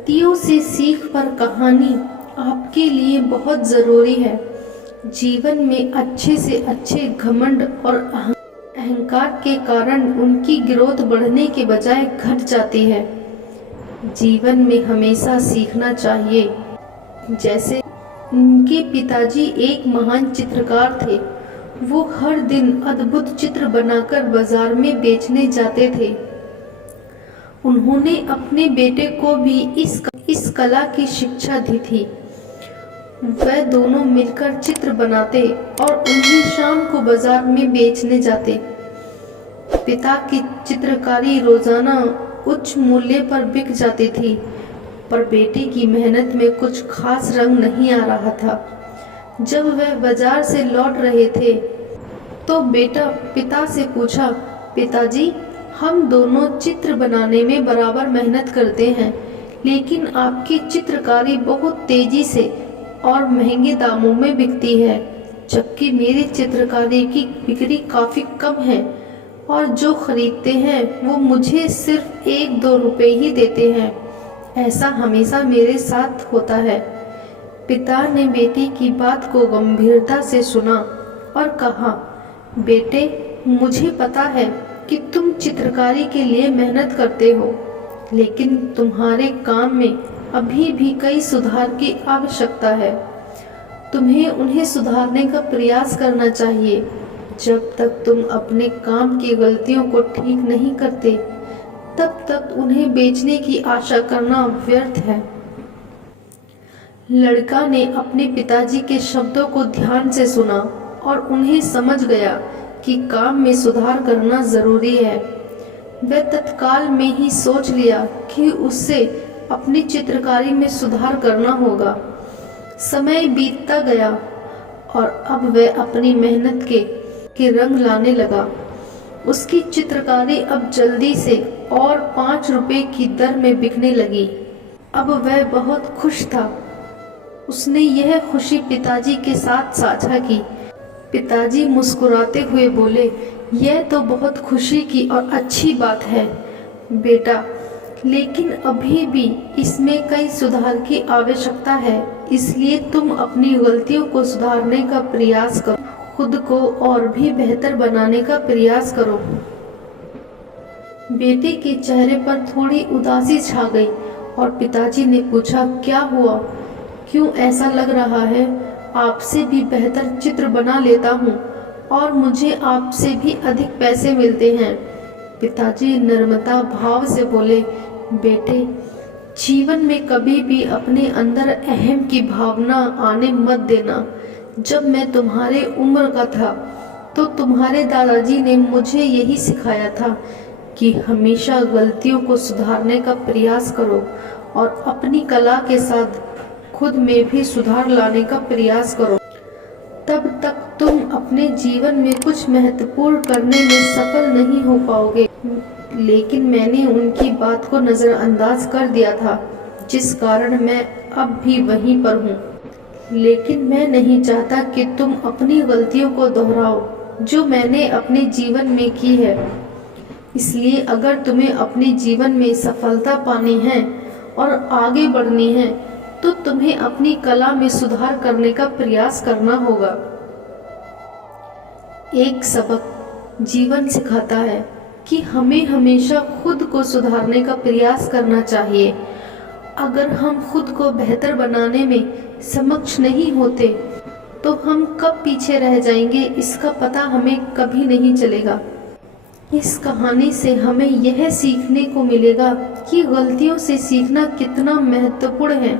गलतियों से सीख पर कहानी आपके लिए बहुत ज़रूरी है। जीवन में अच्छे से अच्छे घमंड और अहंकार के कारण उनकी ग्रोथ बढ़ने के बजाय घट जाती है। जीवन में हमेशा सीखना चाहिए। जैसे उनके पिताजी एक महान चित्रकार थे। वो हर दिन अद्भुत चित्र बनाकर बाजार में बेचने जाते थे। उन्होंने अपने बेटे को भी इस कला की शिक्षा दी थी। वह दोनों मिलकर चित्र बनाते और उन्हें शाम को बाजार में बेचने जाते। पिता की चित्रकारी रोजाना उच्च मूल्य पर बिक जाती थी, पर बेटे की मेहनत में कुछ खास रंग नहीं आ रहा था। जब वह बाजार से लौट रहे थे तो बेटा पिता से पूछा, पिताजी, हम दोनों चित्र बनाने में बराबर मेहनत करते हैं, लेकिन आपकी चित्रकारी बहुत तेजी से और महंगे दामों में बिकती है, जबकि मेरी चित्रकारी की बिक्री काफ़ी कम है और जो खरीदते हैं वो मुझे सिर्फ 1-2 रुपए ही देते हैं। ऐसा हमेशा मेरे साथ होता है। पिता ने बेटी की बात को गंभीरता से सुना और कहा, बेटे, मुझे पता है कि तुम चित्रकारी के लिए मेहनत करते हो, लेकिन तुम्हारे काम में अभी भी कई सुधार की आवश्यकता है। तुम्हें उन्हें सुधारने का प्रयास करना चाहिए। जब तक तुम अपने काम की गलतियों को ठीक नहीं करते, तब तक उन्हें बेचने की आशा करना व्यर्थ है। लड़का ने अपने पिताजी के शब्दों को ध्यान से सुना और उन्हें समझ गया कि काम में सुधार करना जरूरी है। वह तत्काल में ही सोच लिया कि उसे अपनी चित्रकारी में सुधार करना होगा। समय बीतता गया और अब वह अपनी मेहनत के रंग लाने लगा। उसकी चित्रकारी अब जल्दी से और 5 रुपए की दर में बिकने लगी। अब वह बहुत खुश था। उसने यह खुशी पिताजी के साथ साझा की। पिताजी मुस्कुराते हुए बोले, यह तो बहुत खुशी की और अच्छी बात है बेटा, लेकिन अभी भी इसमें कई सुधार की आवश्यकता है। इसलिए तुम अपनी गलतियों को सुधारने का प्रयास करो, खुद को और भी बेहतर बनाने का प्रयास करो। बेटे के चेहरे पर थोड़ी उदासी छा गई और पिताजी ने पूछा, क्या हुआ? क्यों ऐसा लग रहा है? आपसे भी बेहतर चित्र बना लेता हूँ और मुझे आपसे भी अधिक पैसे मिलते हैं। पिताजी नम्रता भाव से बोले, बेटे, जीवन में कभी भी अपने अंदर अहम की भावना आने मत देना। जब मैं तुम्हारे उम्र का था तो तुम्हारे दादाजी ने मुझे यही सिखाया था कि हमेशा गलतियों को सुधारने का प्रयास करो और अपनी कला के साथ खुद में भी सुधार लाने का प्रयास करो। तब तक तुम अपने जीवन में कुछ महत्वपूर्ण करने में सफल नहीं हो पाओगे। लेकिन मैंने उनकी बात को नज़रअंदाज कर दिया था, जिस कारण मैं अब भी वहीं पर हूँ। लेकिन मैं नहीं चाहता कि तुम अपनी गलतियों को दोहराओ जो मैंने अपने जीवन में की है। इसलिए अगर तुम्हें अपने जीवन में सफलता पानी है और आगे बढ़नी है तो तुम्हें अपनी कला में सुधार करने का प्रयास करना होगा। एक सबक जीवन सिखाता है कि हमें हमेशा खुद को सुधारने का प्रयास करना चाहिए। अगर हम खुद को बेहतर बनाने में सक्षम नहीं होते तो हम कब पीछे रह जाएंगे, इसका पता हमें कभी नहीं चलेगा। इस कहानी से हमें यह सीखने को मिलेगा कि गलतियों से सीखना कितना महत्वपूर्ण है।